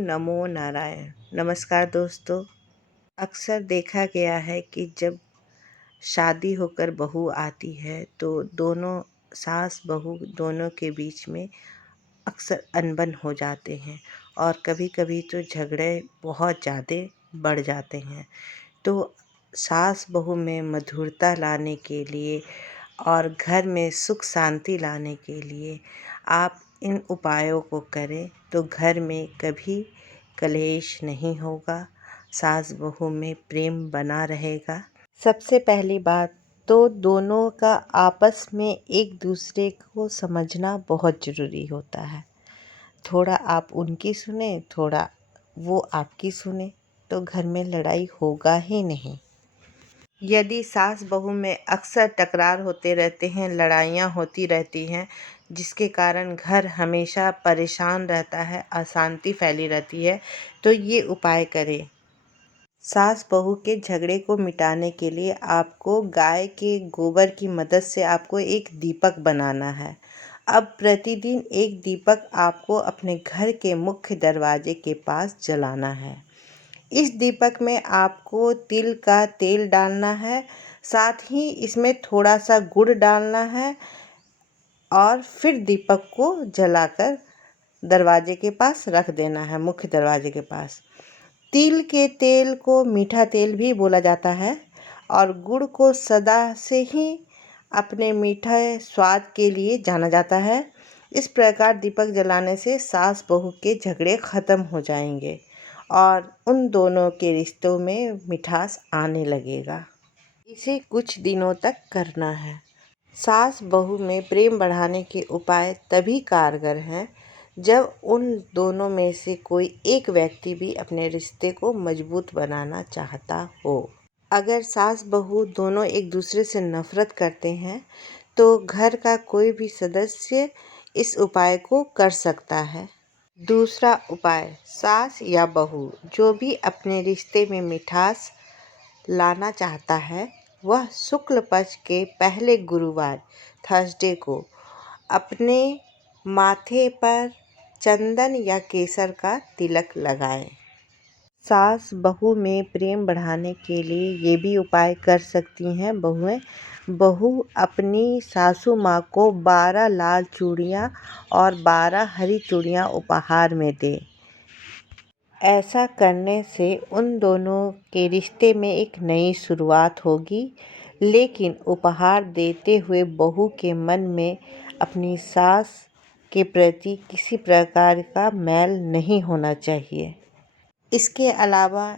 नमो नारायण। नमस्कार दोस्तों। अक्सर देखा गया है कि जब शादी होकर बहू आती है तो दोनों सास बहू दोनों के बीच में अक्सर अनबन हो जाते हैं और कभी कभी तो झगड़े बहुत ज़्यादा बढ़ जाते हैं। तो सास बहू में मधुरता लाने के लिए और घर में सुख शांति लाने के लिए आप इन उपायों को करें तो घर में कभी कलेश नहीं होगा, सास बहू में प्रेम बना रहेगा। सबसे पहली बात तो दोनों का आपस में एक दूसरे को समझना बहुत ज़रूरी होता है। थोड़ा आप उनकी सुने, थोड़ा वो आपकी सुने, तो घर में लड़ाई होगा ही नहीं। यदि सास बहू में अक्सर तकरार होते रहते हैं, लड़ाइयाँ होती रहती हैं, जिसके कारण घर हमेशा परेशान रहता है, अशांति फैली रहती है, तो ये उपाय करें। सास बहू के झगड़े को मिटाने के लिए आपको गाय के गोबर की मदद से आपको एक दीपक बनाना है। अब प्रतिदिन एक दीपक आपको अपने घर के मुख्य दरवाजे के पास जलाना है। इस दीपक में आपको तिल का तेल डालना है, साथ ही इसमें थोड़ा सा गुड़ डालना है और फिर दीपक को जलाकर दरवाजे के पास रख देना है, मुख्य दरवाजे के पास। तिल के तेल को मीठा तेल भी बोला जाता है और गुड़ को सदा से ही अपने मीठा स्वाद के लिए जाना जाता है। इस प्रकार दीपक जलाने से सास बहू के झगड़े ख़त्म हो जाएंगे और उन दोनों के रिश्तों में मिठास आने लगेगा। इसे कुछ दिनों तक करना है। सास बहू में प्रेम बढ़ाने के उपाय तभी कारगर हैं जब उन दोनों में से कोई एक व्यक्ति भी अपने रिश्ते को मजबूत बनाना चाहता हो। अगर सास बहू दोनों एक दूसरे से नफरत करते हैं तो घर का कोई भी सदस्य इस उपाय को कर सकता है। दूसरा उपाय, सास या बहू जो भी अपने रिश्ते में मिठास लाना चाहता है वह शुक्ल पक्ष के पहले गुरुवार थर्सडे को अपने माथे पर चंदन या केसर का तिलक लगाएं। सास बहू में प्रेम बढ़ाने के लिए ये भी उपाय कर सकती हैं बहुएं। बहू अपनी सासू माँ को 12 लाल चूड़ियाँ और 12 हरी चूड़ियाँ उपहार में दे। ऐसा करने से उन दोनों के रिश्ते में एक नई शुरुआत होगी, लेकिन उपहार देते हुए बहू के मन में अपनी सास के प्रति किसी प्रकार का मैल नहीं होना चाहिए। इसके अलावा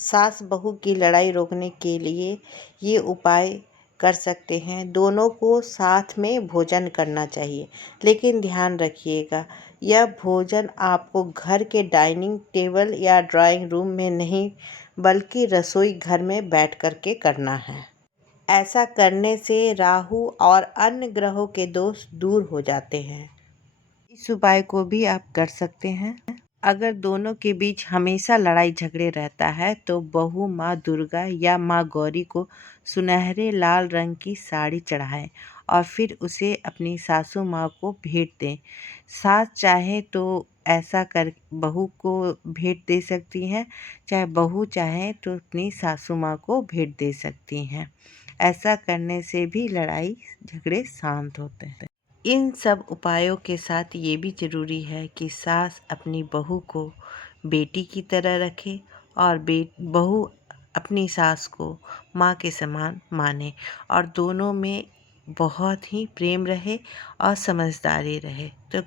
सास बहू की लड़ाई रोकने के लिए ये उपाय कर सकते हैं। दोनों को साथ में भोजन करना चाहिए, लेकिन ध्यान रखिएगा यह भोजन आपको घर के डाइनिंग टेबल या ड्राइंग रूम में नहीं बल्कि रसोई घर में बैठ कर के करना है। ऐसा करने से राहु और अन्य ग्रहों के दोष दूर हो जाते हैं। इस उपाय को भी आप कर सकते हैं। अगर दोनों के बीच हमेशा लड़ाई झगड़े रहता है तो बहू माँ दुर्गा या माँ गौरी को सुनहरे लाल रंग की साड़ी चढ़ाएं और फिर उसे अपनी सासू माँ को भेंट दें। सास चाहे तो ऐसा कर बहू को भेंट दे सकती हैं, चाहे बहू चाहे तो अपनी सासू माँ को भेंट दे सकती हैं। ऐसा करने से भी लड़ाई झगड़े शांत होते हैं। इन सब उपायों के साथ ये भी ज़रूरी है कि सास अपनी बहू को बेटी की तरह रखे और बहू अपनी सास को माँ के समान माने और दोनों में बहुत ही प्रेम रहे और समझदारी रहे, तो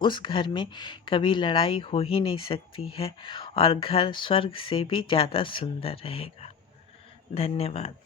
उस घर में कभी लड़ाई हो ही नहीं सकती है और घर स्वर्ग से भी ज़्यादा सुंदर रहेगा। धन्यवाद।